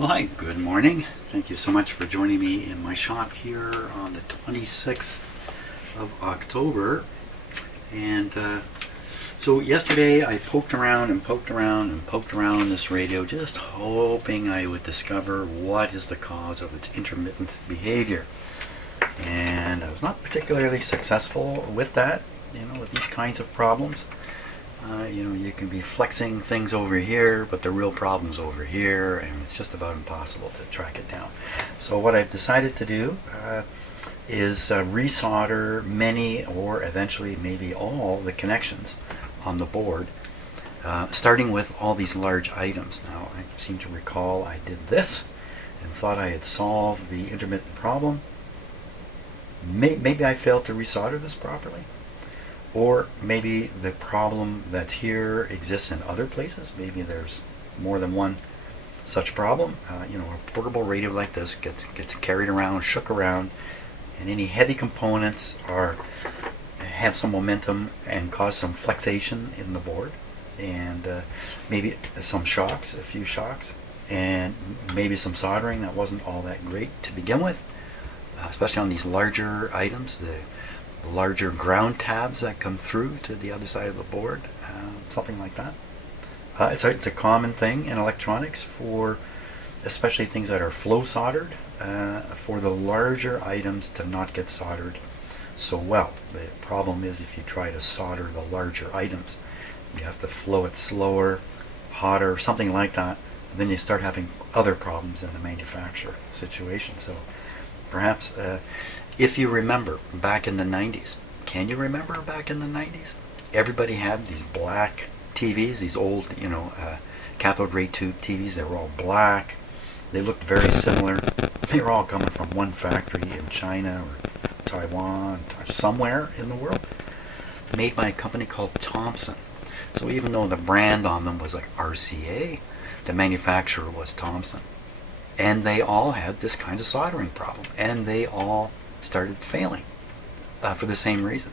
Well, hi, good morning. Thank you so much for joining me in my shop here on the 26th of October. And so yesterday I poked around and poked around and poked around this radio, just hoping I would discover what is the cause of its intermittent behavior. And I was not particularly successful with that, with these kinds of problems. You can be flexing things over here, but the real problem's over here, and it's just about impossible to track it down. So what I've decided to do is resolder many, or eventually maybe all, the connections on the board, starting with all these large items. Now, I seem to recall I did this and thought I had solved the intermittent problem. Maybe I failed to resolder this properly. Or maybe the problem that's here exists in other places. Maybe there's more than one such problem. A portable radio like this gets carried around, shook around, and any heavy components have some momentum and cause some flexation in the board, and maybe some shocks, a few shocks, and maybe some soldering that wasn't all that great to begin with, especially on these larger items, the larger ground tabs that come through to the other side of the board, something like that. It's a common thing in electronics, for especially things that are flow soldered, for the larger items to not get soldered so well. The problem is if you try to solder the larger items, you have to flow it slower, hotter, something like that, and then you start having other problems in the manufacture situation. So perhaps if you remember back in the 90s, can you remember back in the 90s? Everybody had these black TVs, these old, cathode ray tube TVs. They were all black. They looked very similar. They were all coming from one factory in China or Taiwan or somewhere in the world, made by a company called Thomson. So even though the brand on them was like RCA, the manufacturer was Thomson. And they all had this kind of soldering problem, and they all started failing for the same reason.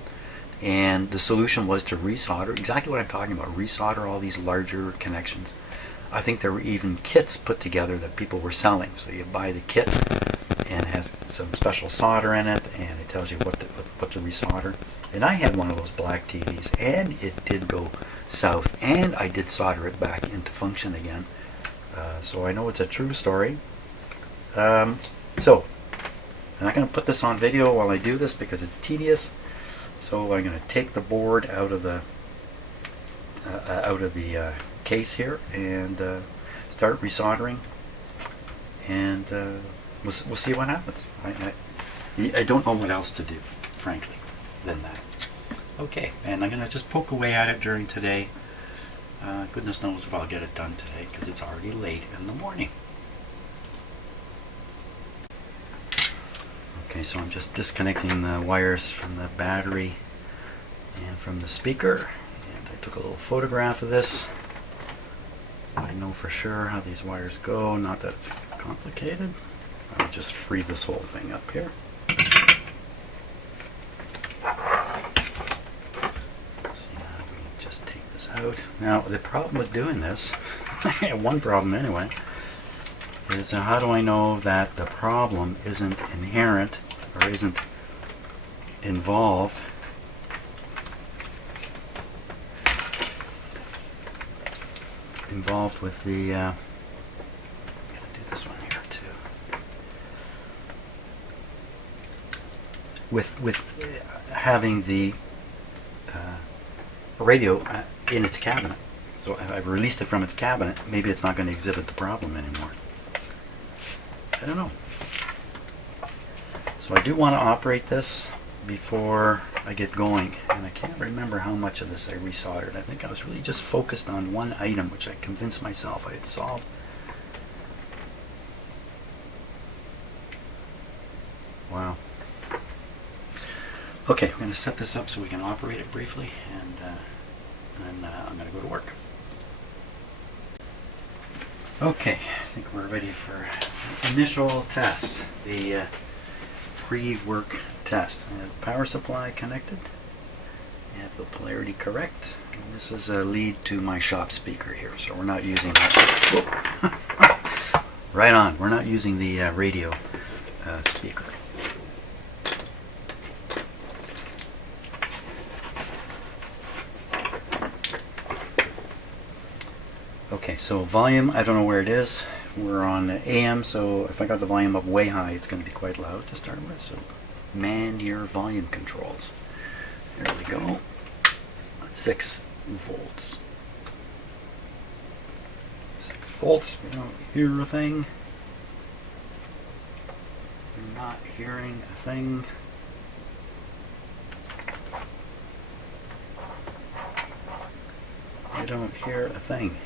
And the solution was to resolder, exactly what I'm talking about, resolder all these larger connections. I think there were even kits put together that people were selling. So you buy the kit, and it has some special solder in it, and it tells you what to resolder. And I had one of those black TVs, and it did go south, and I did solder it back into function again. So I know it's a true story. So I'm not going to put this on video while I do this because it's tedious. So I'm going to take the board out of the case here and start resoldering, and we'll see what happens. I don't know what else to do, frankly, than that. Okay, and I'm going to just poke away at it during today. Goodness knows if I'll get it done today because it's already late in the morning. Okay, so I'm just disconnecting the wires from the battery and from the speaker, and I took a little photograph of this. I know for sure how these wires go, not that it's complicated. I'll just free this whole thing up here. See, now we just take this out. Now the problem with doing this, I have one problem anyway, is how do I know that the problem isn't inherent or isn't involved with the I'm going to do this one here too, with having the radio in its cabinet. So I've released it from its cabinet. Maybe it's not going to exhibit the problem anymore. I don't know. So I do want to operate this before I get going, and I can't remember how much of this I resoldered. I think I was really just focused on one item, which I convinced myself I had solved. Wow. Okay, I'm going to set this up so we can operate it briefly, and then I'm going to go to work. Okay, I think we're ready for initial test, the pre-work test. I have power supply connected. I have the polarity correct. And this is a lead to my shop speaker here, so we're not using that. right on. We're not using the radio speaker. Okay, so volume, I don't know where it is. We're on AM, so if I got the volume up way high, it's going to be quite loud to start with. So man your volume controls. There we go. 6 volts. 6 volts. We don't hear a thing. We're not hearing a thing. I don't hear a thing.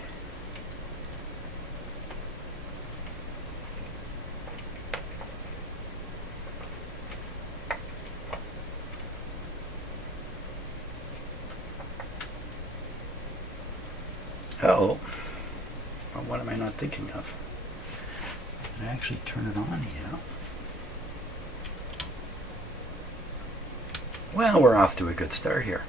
Uh-oh. Well, what am I not thinking of? Did I actually turn it on here? Well, we're off to a good start here.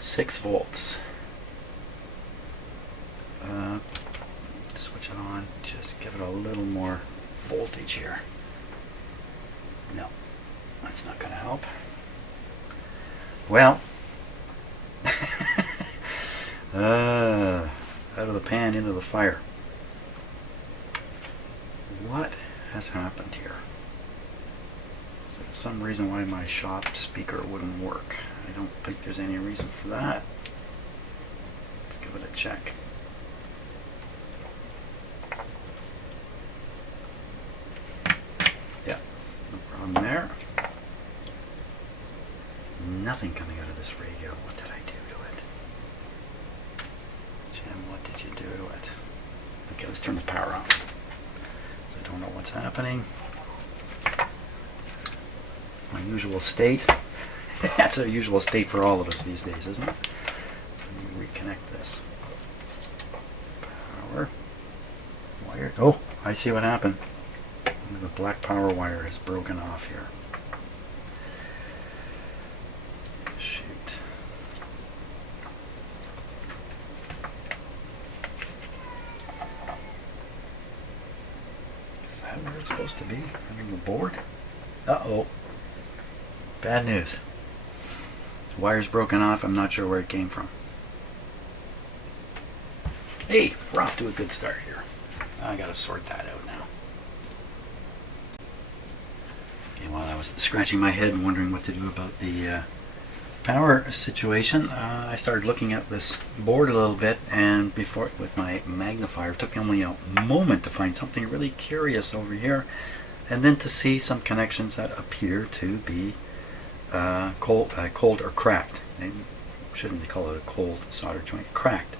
Six volts. Switch it on. Just give it a little more voltage here. No, that's not going to help. Well, out of the pan into the fire. What has happened here? Is there some reason why my shop speaker wouldn't work? I don't think there's any reason for that. Let's give it a check. Yeah, no problem there. There's nothing coming out of this radio. What did I do to it? Jim, what did you do to it? Okay, let's turn the power on. So I don't know what's happening. It's my usual state. That's a usual state for all of us these days, isn't it? Let me reconnect this. Power. Wire. Oh, I see what happened. The black power wire is broken off here. Shoot. Is that where it's supposed to be? On the board? Uh-oh. Bad news. The wire's broken off. I'm not sure where it came from. Hey, we're off to a good start here. I gotta sort that out now. Okay, while I was scratching my head and wondering what to do about the power situation, I started looking at this board a little bit, and before with my magnifier, it took me only a moment to find something really curious over here, and then to see some connections that appear to be cold or cracked. They shouldn't be called a cold solder joint. Cracked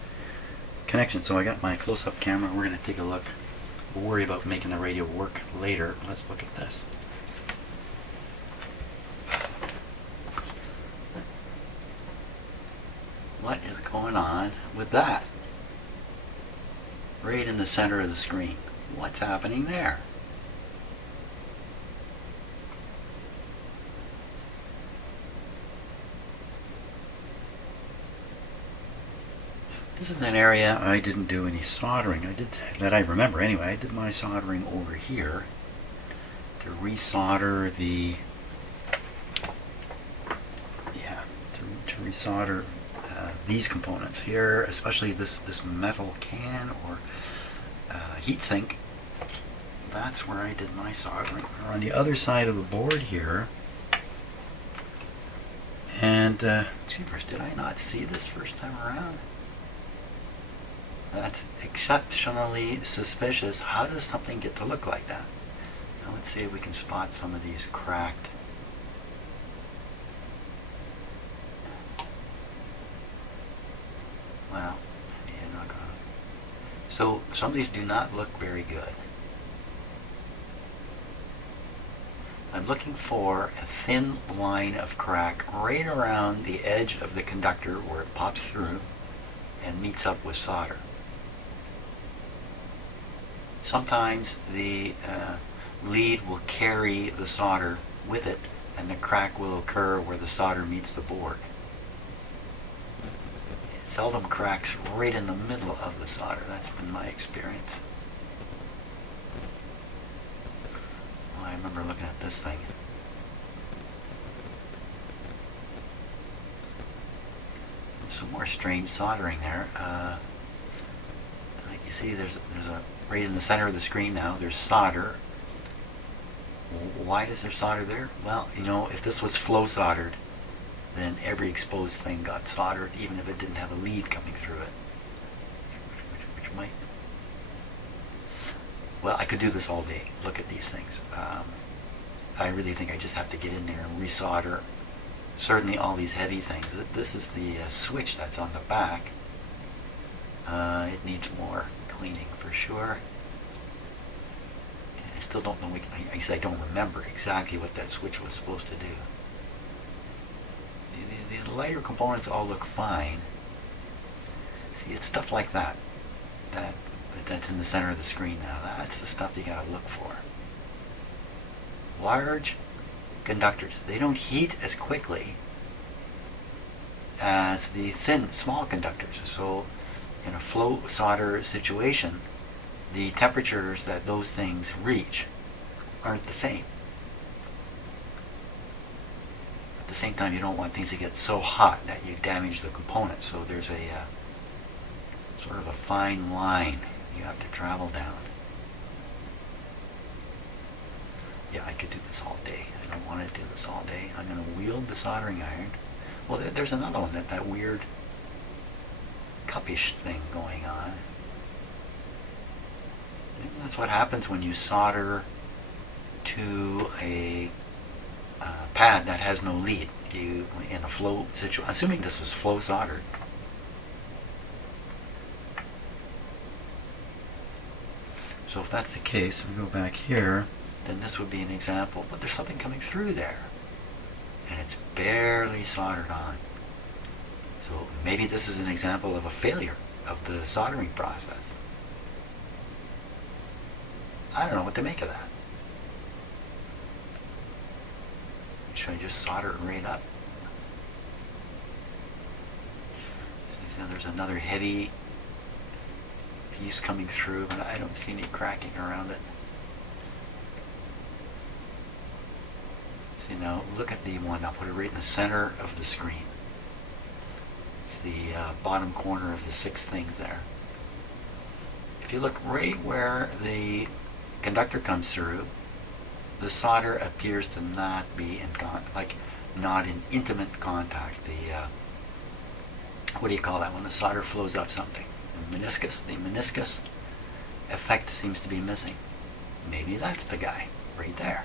connection. So I got my close-up camera. We're going to take a look. We'll worry about making the radio work later. Let's look at this. What is going on with that? Right in the center of the screen. What's happening there? This is an area I didn't do any soldering. I did, that I remember anyway. I did my soldering over here to resolder the, to resolder these components here, especially this metal can or heat sink. That's where I did my soldering. We're on the other side of the board here. And, jeepers, did I not see this first time around? That's exceptionally suspicious. How does something get to look like that? Now let's see if we can spot some of these cracked. Well, you're not gonna. So some of these do not look very good. I'm looking for a thin line of crack right around the edge of the conductor where it pops through and meets up with solder. Sometimes the lead will carry the solder with it and the crack will occur where the solder meets the board. It seldom cracks right in the middle of the solder. That's been my experience. Well, I remember looking at this thing. Some more strange soldering there. Like you see, there's a right in the center of the screen now. There's solder. Why is there solder there? Well, you know, if this was flow soldered, then every exposed thing got soldered, even if it didn't have a lead coming through it. Which might. Well, I could do this all day. Look at these things. I really think I just have to get in there and resolder. Certainly all these heavy things. This is the switch that's on the back. It needs more cleaning for sure. I still don't know. I don't remember exactly what that switch was supposed to do. The lighter components all look fine. See, it's stuff like that. That's in the center of the screen now. That's the stuff you gotta look for. Large conductors, they don't heat as quickly as the thin, small conductors. So in a flow solder situation, the temperatures that those things reach aren't the same. At the same time, you don't want things to get so hot that you damage the components. So there's a sort of a fine line you have to travel down. Yeah, I could do this all day. I don't want to do this all day. I'm going to wield the soldering iron. Well, there's another one, that weird cupish thing going on. That's what happens when you solder to a pad that has no lead. You, in a flow situation, assuming this was flow soldered. So if that's the case, we go back here, then this would be an example. But there's something coming through there, and it's barely soldered on. So maybe this is an example of a failure of the soldering process. I don't know what to make of that. Should I just solder it right up? See, so there's another heavy piece coming through, but I don't see any cracking around it. See, now look at the one. I'll put it right in the center of the screen. It's the bottom corner of the 6 things there. If you look right where the conductor comes through, the solder appears to not be not in intimate contact. The what do you call that when the solder flows up something? The meniscus effect seems to be missing. Maybe that's the guy right there.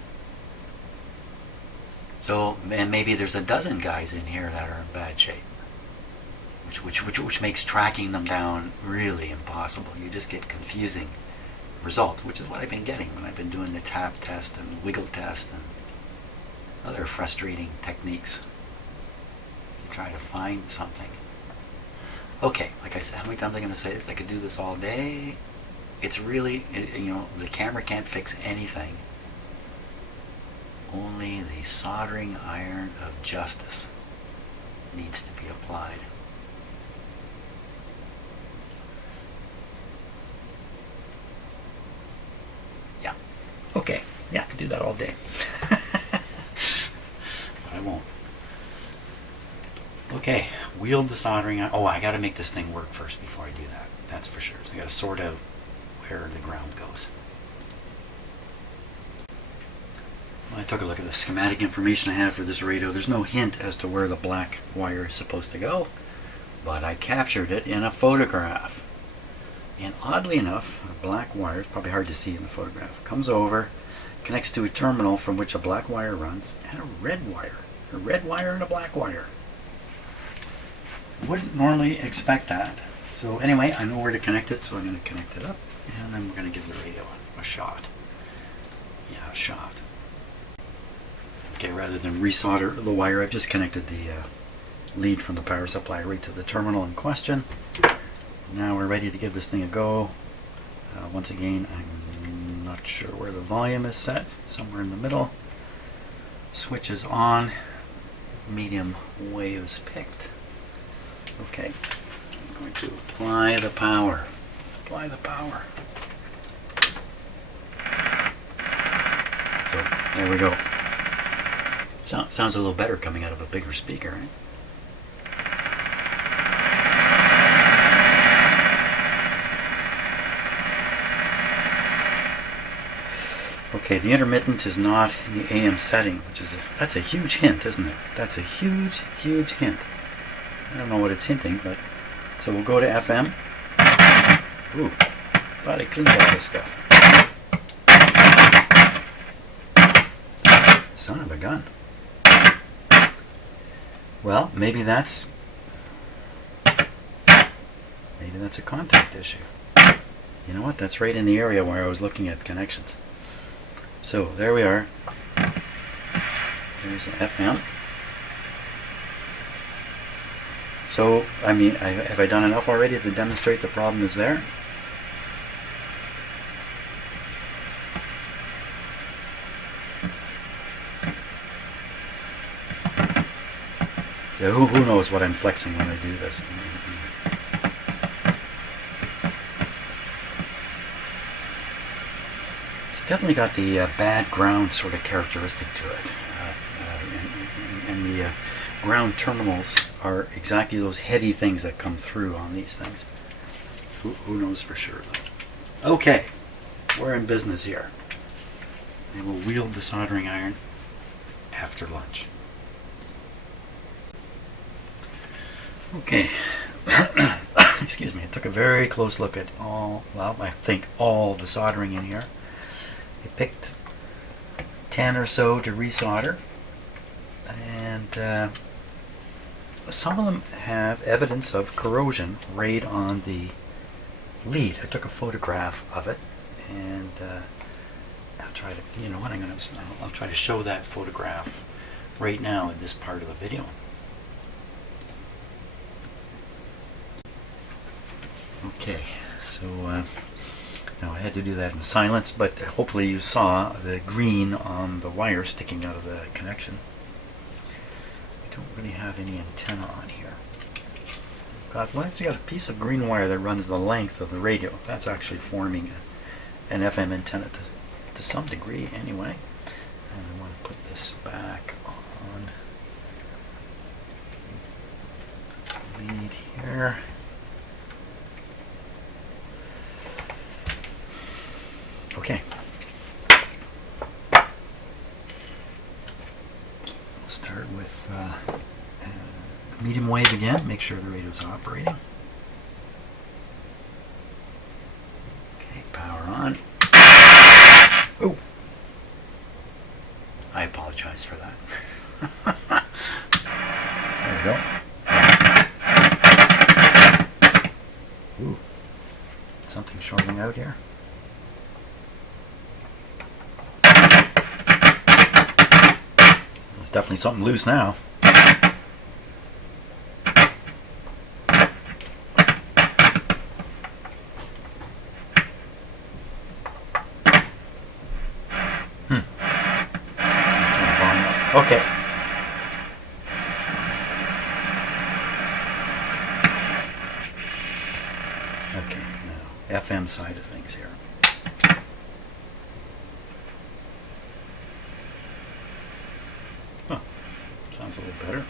So, and maybe there's a dozen guys in here that are in bad shape, which makes tracking them down really impossible. You just get confusing results, which is what I've been getting when I've been doing the tap test and wiggle test and other frustrating techniques to try to find something. Okay, like I said, how many times am I going to say this? I could do this all day. It's really, the camera can't fix anything. Only the soldering iron of justice needs to be applied. Yeah. Okay. Yeah, I could do that all day. But I won't. Okay, wield the soldering iron. Oh, I got to make this thing work first before I do that. That's for sure. So I got to sort out where the ground goes. I took a look at the schematic information I have for this radio. There's no hint as to where the black wire is supposed to go, but I captured it in a photograph. And oddly enough, a black wire, it's probably hard to see in the photograph, comes over, connects to a terminal from which a black wire runs, and a red wire. A red wire and a black wire. Wouldn't normally expect that. So anyway, I know where to connect it, so I'm going to connect it up, and I'm going to give the radio a shot. Yeah, a shot. Okay, rather than resolder the wire, I've just connected the lead from the power supply right to the terminal in question. Now we're ready to give this thing a go. Once again, I'm not sure where the volume is set, somewhere in the middle. Switch is on. Medium waves picked. Okay. I'm going to apply the power. Apply the power. So there we go. Sounds a little better coming out of a bigger speaker, right? Okay, the intermittent is not in the AM setting, that's a huge hint, isn't it? That's a huge, huge hint. I don't know what it's hinting, but so we'll go to FM. Ooh, thought I cleaned all this stuff. Son of a gun. Well, maybe that's a contact issue. You know what? That's right in the area where I was looking at connections. So there we are. There's an FM. So, I mean, have I done enough already to demonstrate the problem is there? So who knows what I'm flexing when I do this? It's definitely got the bad ground sort of characteristic to it. And the ground terminals are exactly those heady things that come through on these things. Who knows for sure, though. Okay, we're in business here. And we'll wield the soldering iron after lunch. Okay. Excuse me. I took a very close look at all the soldering in here. I picked 10 or so to resolder, and some of them have evidence of corrosion right on the lead. I took a photograph of it, and I'll try to, you know what, I'll try to show that photograph right now in this part of the video. Okay, so now I had to do that in silence, but hopefully you saw the green on the wire sticking out of the connection. I don't really have any antenna on here. Well, actually got a piece of green wire that runs the length of the radio. That's actually forming an FM antenna to some degree anyway. And I want to put this back on the lead here. Okay. We'll start with medium wave again. Make sure the radio's operating. Okay, power on. Oh! I apologize for that. There we go. Ooh. Something shorting out here. There's definitely something loose now. Okay. Okay, now FM side of things here. Huh, sounds a little better.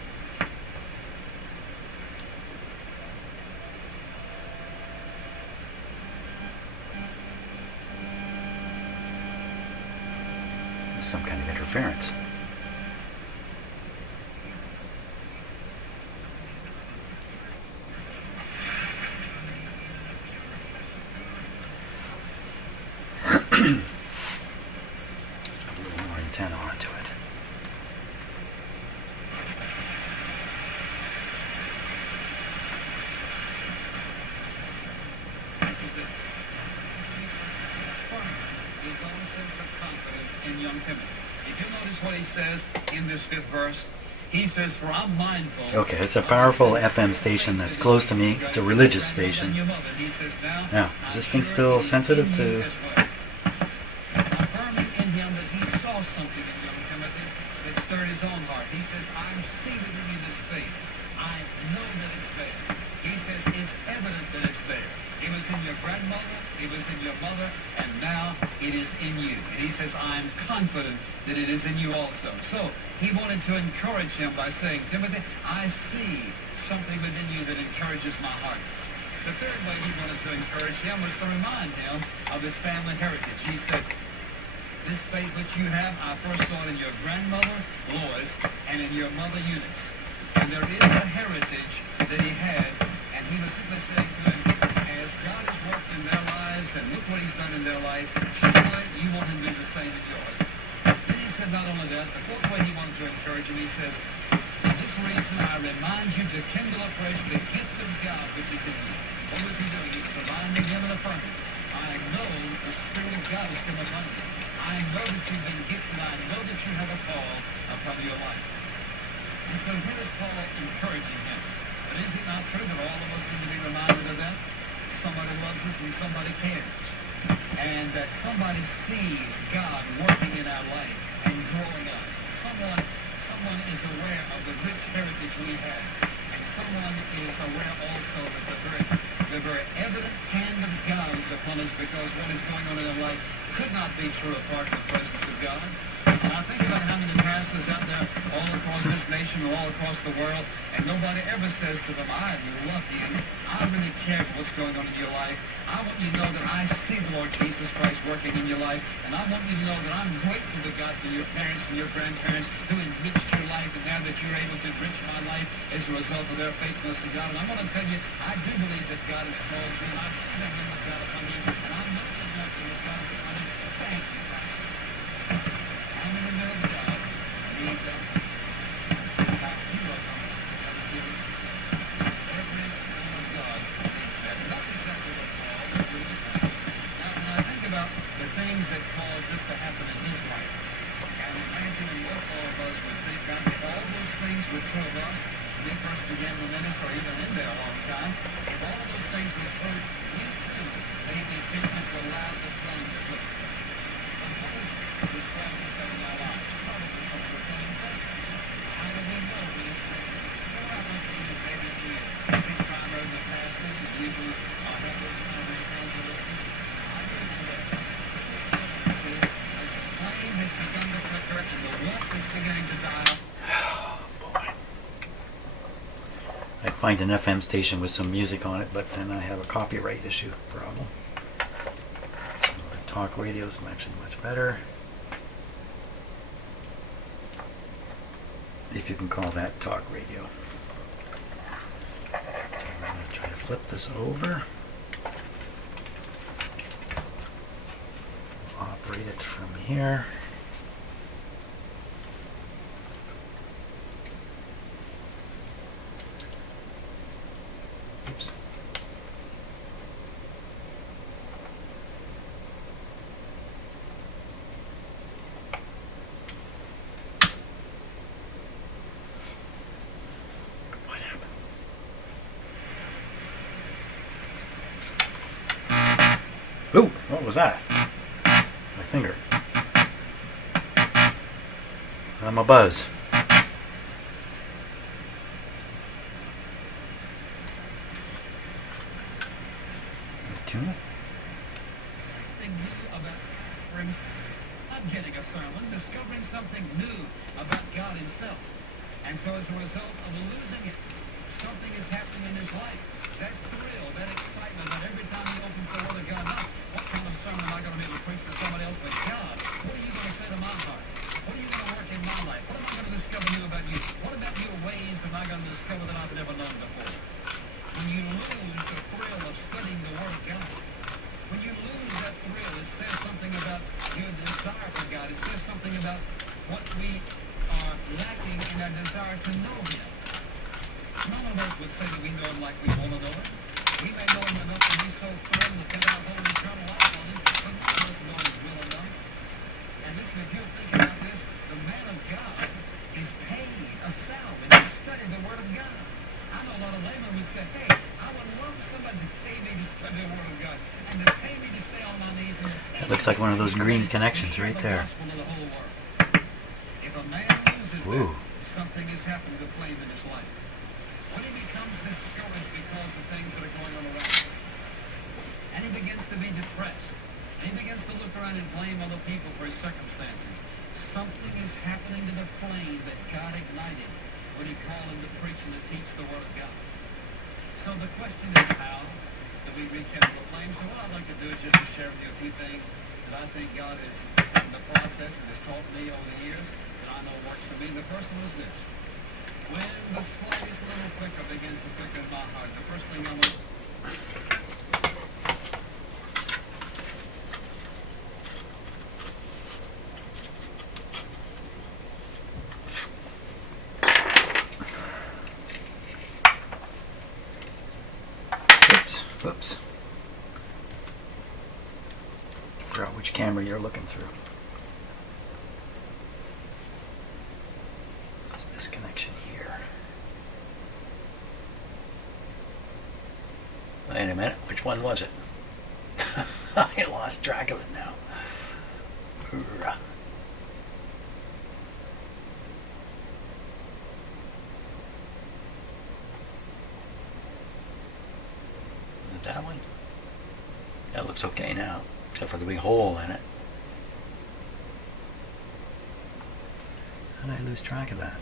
This is some kind of interference. Okay, it's a powerful FM station that's close to me. It's a religious station. Now, is this thing still sensitive to... Affirming in him that he saw something in young Timothy that stirred his own heart. He says, I'm seated in this faith. I know that it's there. He says, it's evident that it's there. It was in your grandmother, it was in your mother, and now it is in you. And he says, I'm confident that it is in you also. So he wanted to encourage him by saying, Timothy, I see something within you that encourages my heart. The third way he wanted to encourage him was to remind him of his family heritage. He said, this faith which you have, I first saw it in your grandmother, Lois, and in your mother, Eunice. And there is a heritage that he had, and he was simply saying to him, as God has worked in their lives, and look what he's done in their life, surely you want him to do the same in yours. Then he said not only that, the fourth way he wanted to encourage him, he says, for this reason I remind you to kindle afresh the gift of God which is in you. What was he doing? He was reminding him and affirming, I know the Spirit of God has come upon you. I know that you've been gifted. I know that you have a call upon your life. And so here is Paul encouraging him. But is it not true that all of us need to be reminded of that? Somebody loves us and somebody cares. And that somebody sees God working in our life and growing us. Someone is aware of the rich heritage we have. And someone is aware also that the very evident hand of God is upon us, because what is going on in our life could not be true apart from the presence of God. And I think about how many pastors out there all across this nation, all across the world, and nobody ever says to them, I love you. I really care for what's going on in your life. I want you to know that I see the Lord Jesus Christ working in your life, and I want you to know that I'm grateful to God for your parents and your grandparents who enriched your life, and now that you're able to enrich my life as a result of their faithfulness to God. And I'm going to tell you, I do believe that God has called you, and I've seen the hand of God upon you, and I'm not going to know that God is upon you. Thank you, Pastor. I'm in the middle of God. I need them. Pastor, you are coming. Every man of God needs that. And that's exactly what Paul is doing. Now, when I think about the things that caused this to happen in his life, and imagining what all of us would think, God, if all those things were true of us, when we first began the ministry, or even in there a long time, if all of those things were true, we too may be tempted to allow the flame to flicker. But what is the causes that in our lives? Probably some of the same things. How do we know when it's there? So what I want to do is maybe to speak primarily to pastors and you who have those kind of responsibilities. I believe that this evidence is that the flame has begun to flicker and the lump is beginning to die. I'd find an FM station with some music on it, but then I have a copyright issue problem. So the talk radio is actually much better. If you can call that talk radio. I'm going to try to flip this over. Operate it from here. Oops. What happened? Ooh, what was that? My finger. I'm a buzz. Tune it. Something new about, not getting a sermon, discovering something new about God himself. And so as a result of losing it, something is happening in his life. That thrill, that excitement, that every time he opens the Word of God, not what kind of sermon am I going to be able to preach to somebody else, but God, what are you going to say to my heart? What are you going to work in my life? What am I going to discover new about you? What about your ways am I going to discover that I've never known before? When you lose the thrill of studying the Word of God, when you lose that thrill, it says something about your desire for God. It says something about what we are lacking in our desire to know Him. None of us would say that we know Him like we want to know Him. We may know Him enough to be so thrilled to fill our whole eternal life on Him, but none of us know His will enough. And listen, if you'll think about this, the man of God is paid a salary to study the Word of God. I know a lot of laymen would say, hey, I would love somebody to pay me to study the Word of God and to pay me to stay on my knees. And That looks like one of those green connections right there. If a man loses Ooh. something has happened to Flame in his life. When he becomes discouraged because of things that are going on around him, and he begins to be depressed, and he begins to look around and blame other people for his circumstances, something is happening to the flame that God ignited when he called him to preach and to teach the Word of God. So the question is, how do we rekindle the flame? So what I'd like to do is just to share with you a few things that I think God has in the process and has taught me over the years that I know works for me. The first one is this. When the slightest little flicker begins to flicker in my heart, the first thing I'm going to Whoops. Figure out which camera you're looking through. It's this connection here. Wait a minute, which one was it? I lost track of it now. That one? That looks okay now, except for the big hole in it. How did I lose track of that?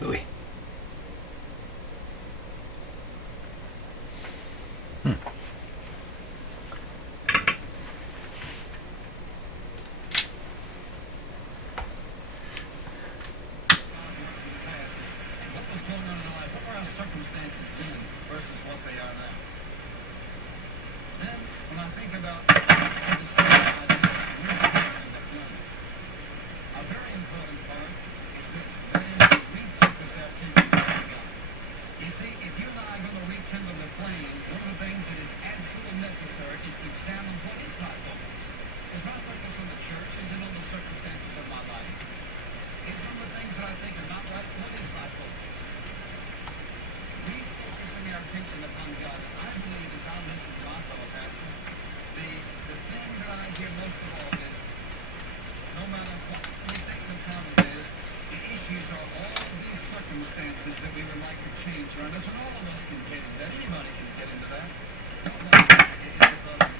Louis. circumstances then versus what they are now. Then, when I think about this a very important part is this. Then refocus our attention on God. You see, if you and I are going to rekindle the flame, one of the things that is absolutely necessary is to examine what is my focus. Is my focus on the church? Is it on the circumstances of my life? Is one of the things that I think are not right? What is my focus? Refocusing our attention upon God. And I believe as I listen to my fellow pastor, the thing that I hear most of all is, no matter what we think the problem is, the issues are all of these circumstances that we would like to change around us, and all of us can get into that. Anybody can get into that. Nobody can get into the God.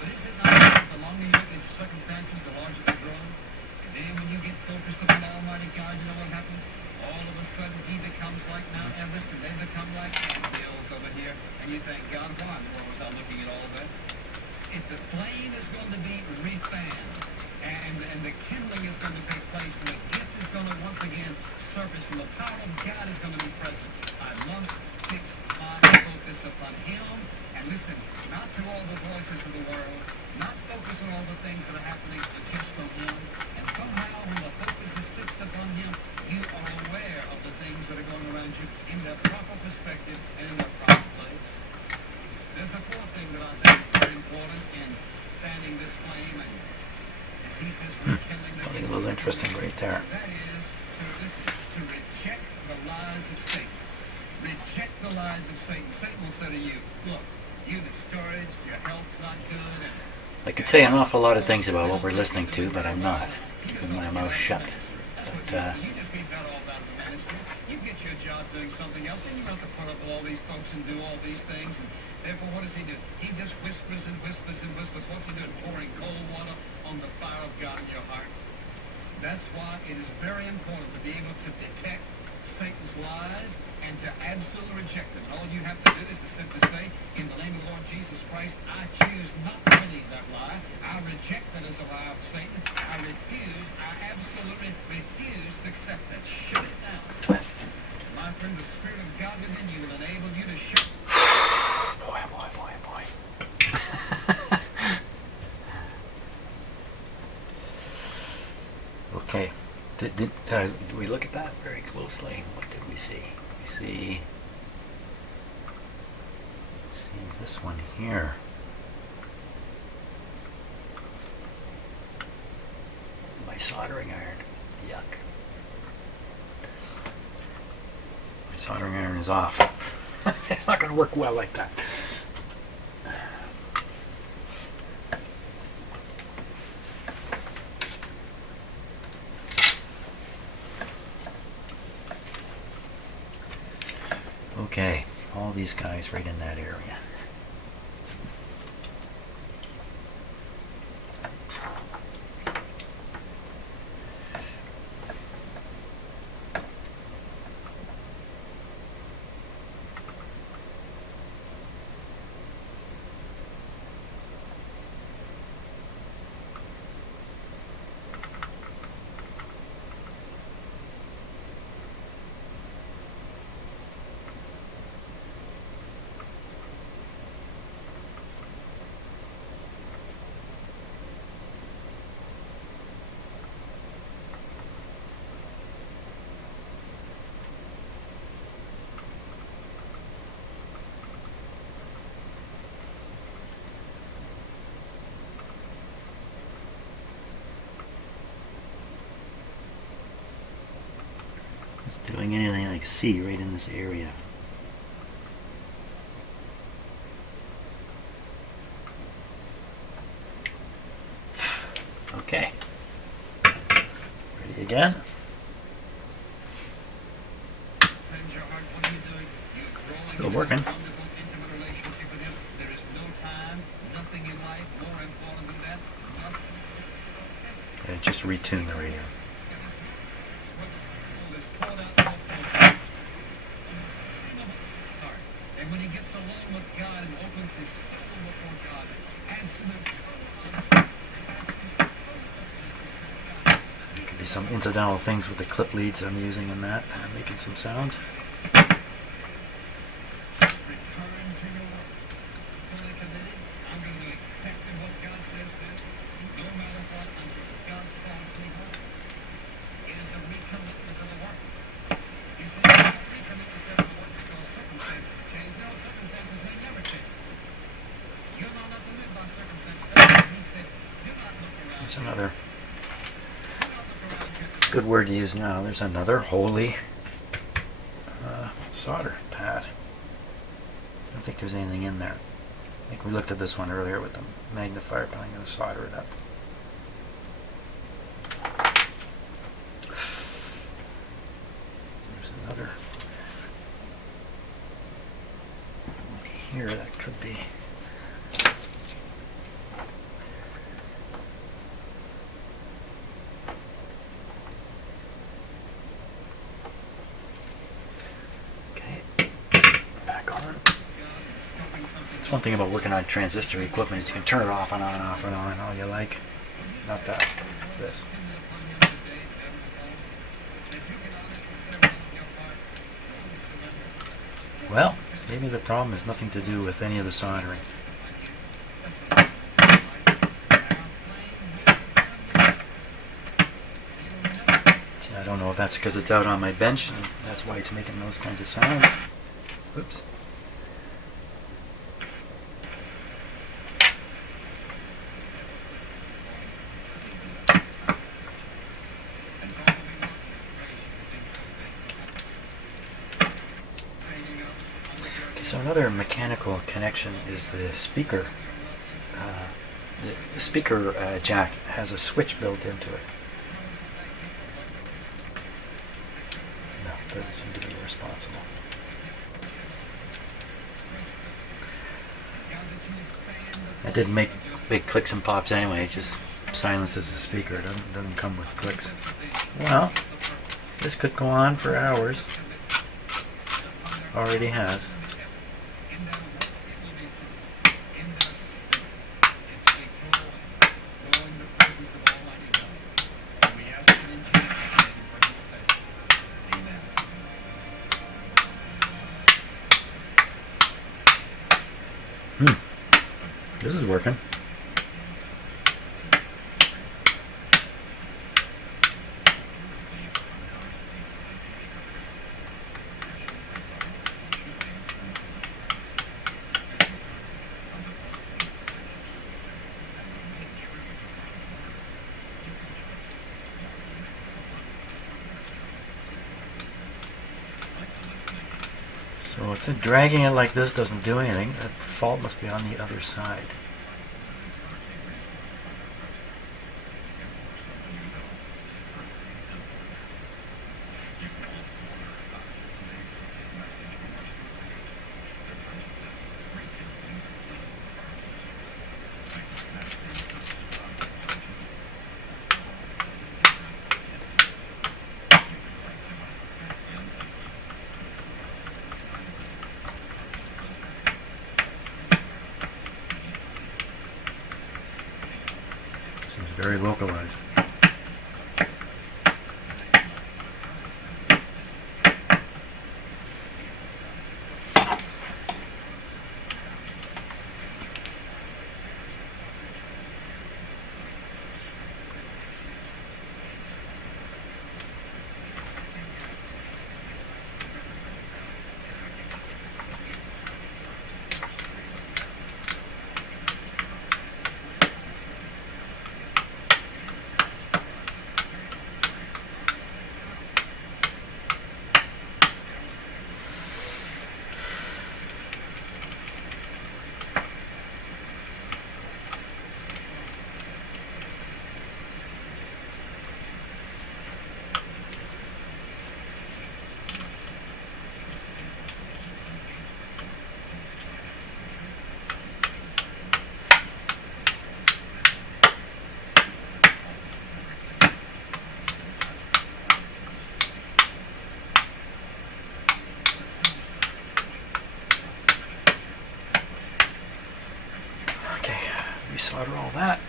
But is it not that the longer you look at your circumstances, the larger they grow? And then when you get focused upon Almighty God, you know what happens? All of a sudden he becomes like Mount Everest, and they become like hills over here, and you think, God, why in the world was I looking at all of that? If the flame is going to be refanned, and the kindling is going to take place, and the gift is going to once again surface, and the power of God is going to be present, I must fix my focus upon Him, and listen, not to all the voices of the world, not focus on all the things that are happening, but just on Him. And somehow when the focus is fixed upon Him, you are aware of the things that are going around you in their proper perspective and in their proper place. There's a fourth thing that I think is very important in fanning this flame, and as he says, rekindling the Something a little interesting right there. that is to reject the lies of Satan. Reject the lies of Satan. Satan will say to you, look, you're discouraged, your health's not good. And I could say an awful lot of things about what we're listening to, but I'm not. Keeping my mouth shut. But, you just be better all about the ministry. You get your job doing something else, then you don't have to put up with all these folks and do all these things. And therefore, what does he do? He just whispers and whispers and whispers. What's he doing? Pouring cold water on the fire of God in your heart. That's why it is very important to be able to detect Satan's lies and to absolutely reject them. And all you have to do is to simply say, in the name of the Lord Jesus Christ, I choose not to believe that lie. I reject that as a lie of Satan. I absolutely refuse to accept that. Shut it down. My friend, the Spirit of God within you will enable you to shut. boy. Okay. Did we look at that very closely? What did we see? We see this one here. soldering iron. Yuck. My soldering iron is off. It's not going to work well like that. Okay, all these guys right in that area. Doing anything like C right in this area. Okay. Ready again? Still working. Okay, just retune the radio. Some incidental things with the clip leads I'm using in that, making some sounds. There's another good word to use now. There's another holy solder pad. I don't think there's anything in there. I think we looked at this one earlier with the magnifier, but I'm going to solder it up. There's another one here that could be. One thing about working on transistor equipment is you can turn it off and on all you like. Not that. This. Well, maybe the problem has nothing to do with any of the soldering. See, I don't know if that's because it's out on my bench and that's why it's making those kinds of sounds. Oops. So another mechanical connection is the speaker. The speaker jack has a switch built into it. No, doesn't seem to be responsible. That didn't make big clicks and pops anyway. It just silences the speaker. It doesn't come with clicks. Well, this could go on for hours. Already has. This is working. So it's dragging it like this doesn't do anything. That fault must be on the other side. Seems very localized. Solder all that.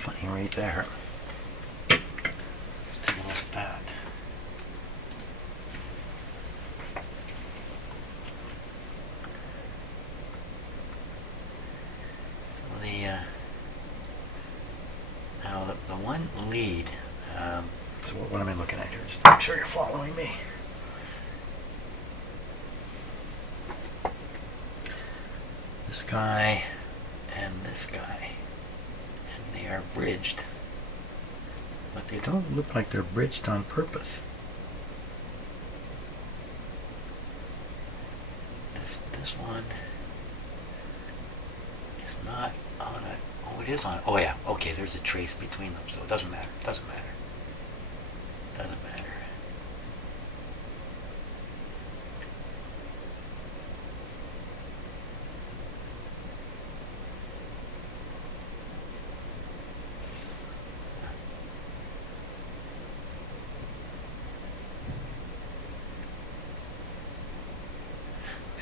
Funny right there. Let's take a look at that. So now the one lead. So what am I looking at here? Just to make sure you're following me. This guy and this guy. They are bridged, but they don't look like they're bridged on purpose. This one is not on a. Oh, it is on. Oh yeah. Okay, there's a trace between them, so it doesn't matter. Doesn't matter. Doesn't matter.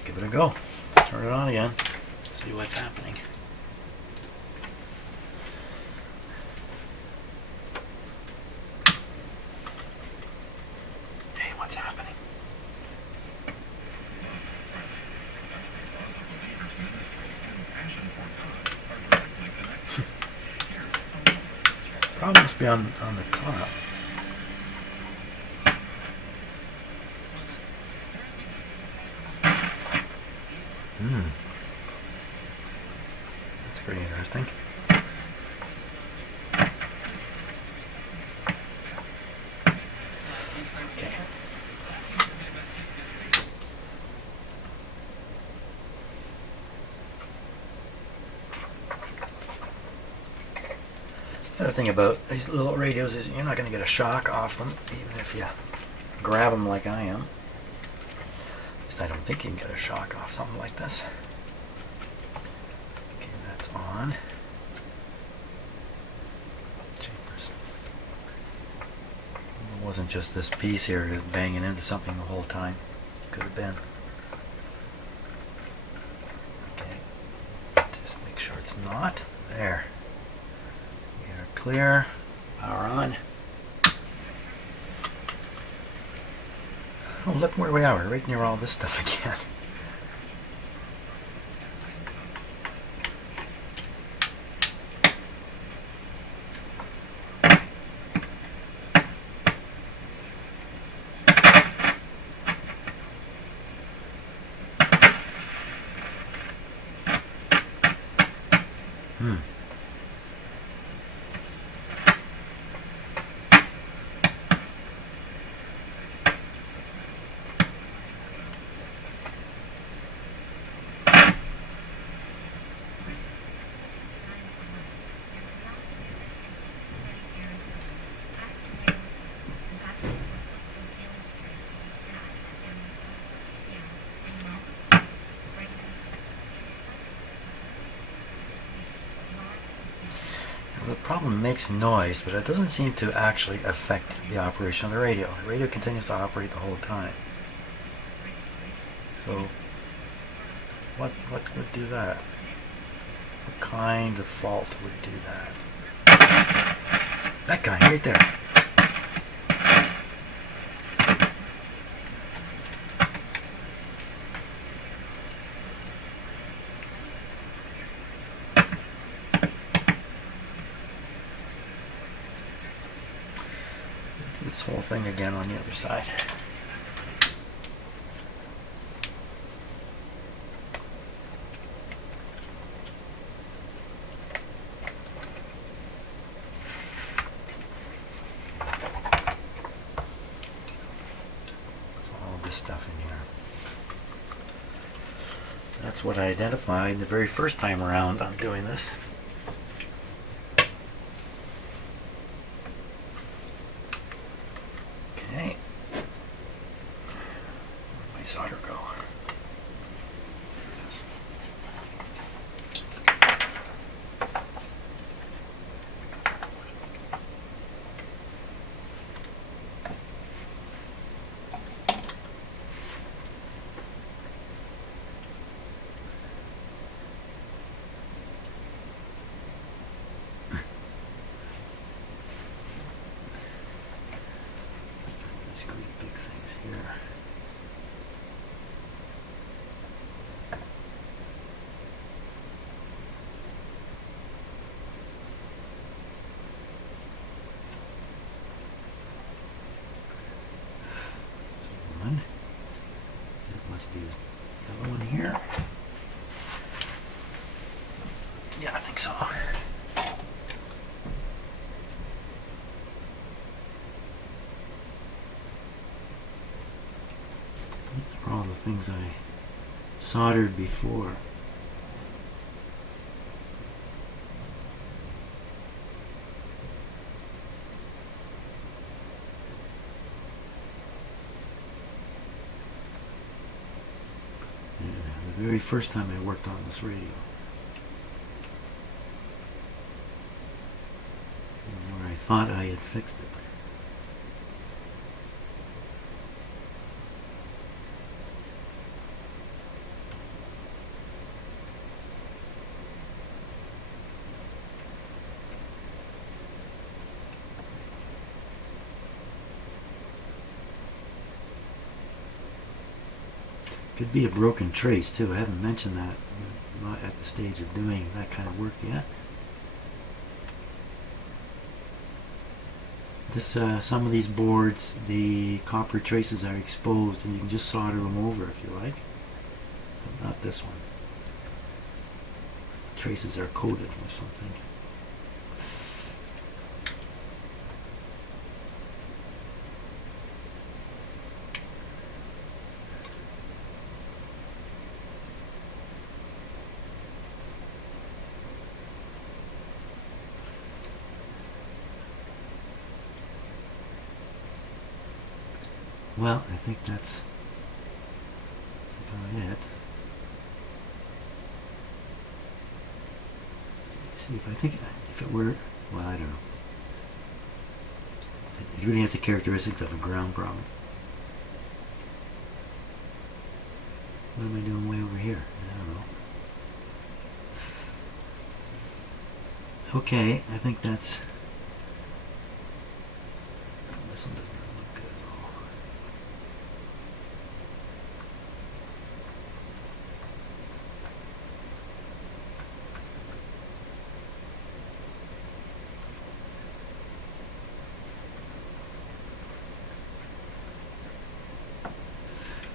Give it a go. Turn it on again. See what's happening. Hey, what's happening? Problem must be on the top. That's pretty interesting. Another thing about these little radios is you're not going to get a shock off them, even if you grab them like I am. At least I don't think you can get a shock off something like this. Okay, that's on. Jeepers. It wasn't just this piece here banging into something the whole time. Could have been. Okay, just make sure it's not. There. We are clear. Power on. Oh, look where we are. We're right near all this stuff again. The problem makes noise, but it doesn't seem to actually affect the operation of the radio. The radio continues to operate the whole time. So, what would do that? What kind of fault would do that? That guy right there. This whole thing again on the other side. All this stuff in here. That's what I identified the very first time around I'm doing this. Okay. Where'd my solder go? There it is. These great big things here. So one. That must be the other one here. Yeah, I think so. These are all the things I soldered before. Yeah, the very first time I worked on this radio. Where I thought I had fixed it. Could be a broken trace too. I haven't mentioned that. I'm not at the stage of doing that kind of work yet. This, some of these boards, the copper traces are exposed, and you can just solder them over if you like. But not this one. Traces are coated with something. Well, I think that's about it. Let's see, if I think if it were, well, I don't know. It really has the characteristics of a ground problem. What am I doing way over here? I don't know. Okay, I think that's... This one doesn't look good at all.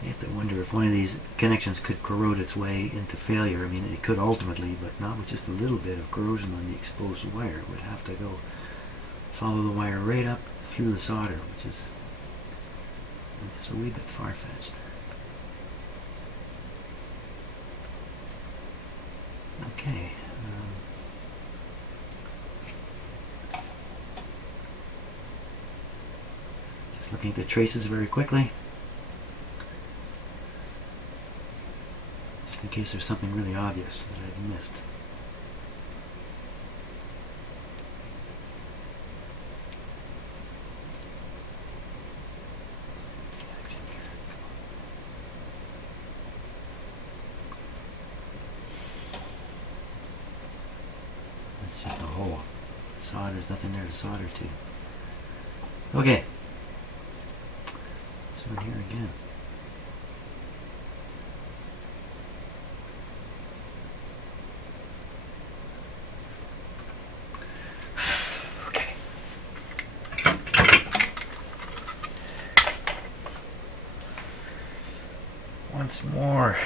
You have to wonder if one of these connections could corrode its way into failure. I mean, it could ultimately, but not with just a little bit of corrosion on the exposed wire. It would have to go follow the wire right up through the solder, which is just a wee bit far-fetched. Okay. Just looking at the traces very quickly, just in case there's something really obvious that I've missed. It's just a hole. There's nothing there to solder to. Okay. This one here again. Okay. Once more.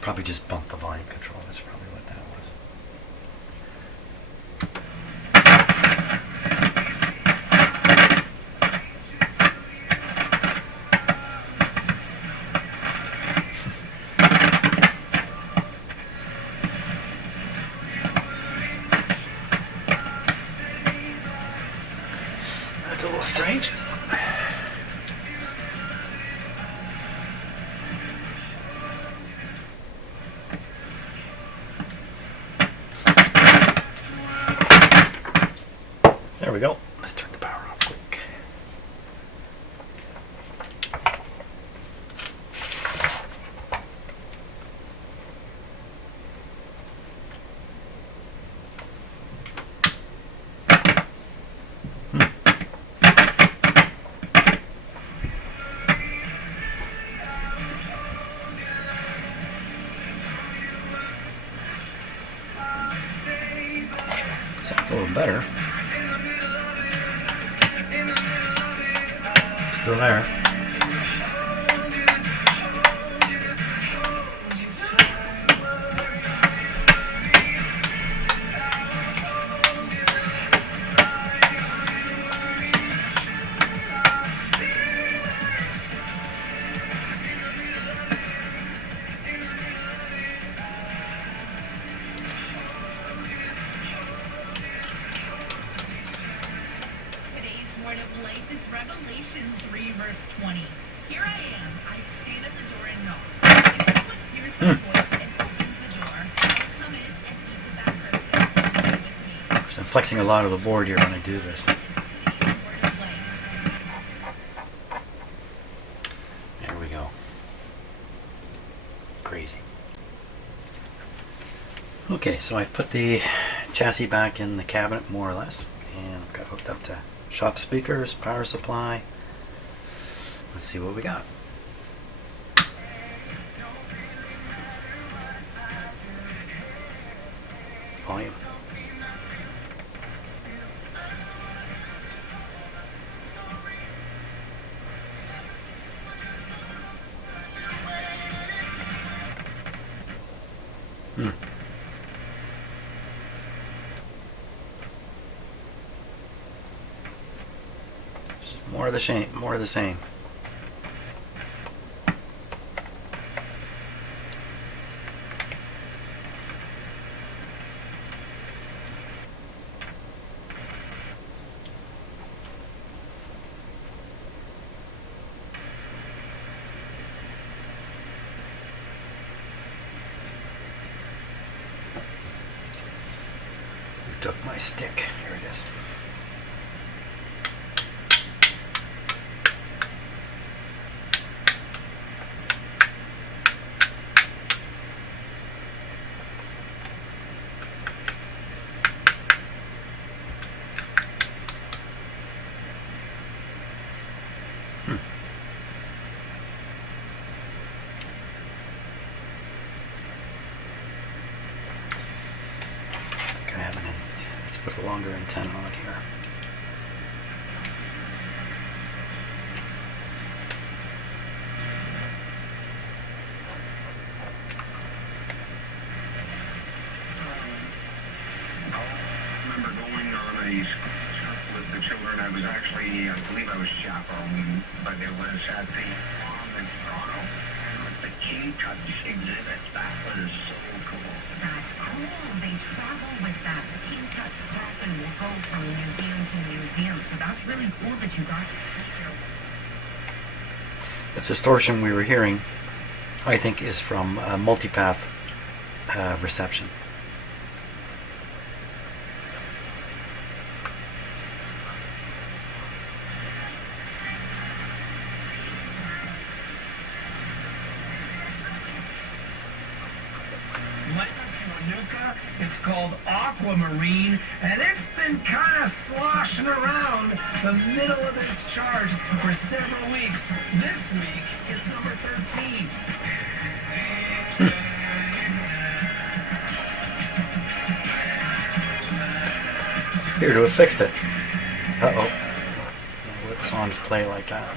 Probably just bumped the volume control. That's probably what that was. That's a little strange. There we go. Let's turn the power off quick. Sounds a little better. Still there. Revelation 3 verse 20. Here I am. I stand at the door and knock. If anyone hears my voice and opens the door, I'll come in and eat with that person and they with me. So I'm flexing a lot of the board here when I do this. There we go. Crazy. Okay, so I've put the chassis back in the cabinet more or less, and I've got hooked up to shop speakers, power supply. Let's see what we got. Volume. More of the same. More of the same. my stick? Here it is. Let's put a longer antenna on here. I remember going on a trip with the children. I was actually, I believe I was chaperoning, but it was at the farm in Toronto. And with the King Touch exhibit, that was so cool. That's cool. They travel with that. The King Tut often will go from museum to museum, so that's really cool that you got to hear. The distortion we were hearing, I think, is from multipath reception. It's called Aquamarine, and it's been kind of sloshing around the middle of its charge for several weeks. This week, it's number 13. Appear to have fixed it. Uh-oh. Let songs play like that.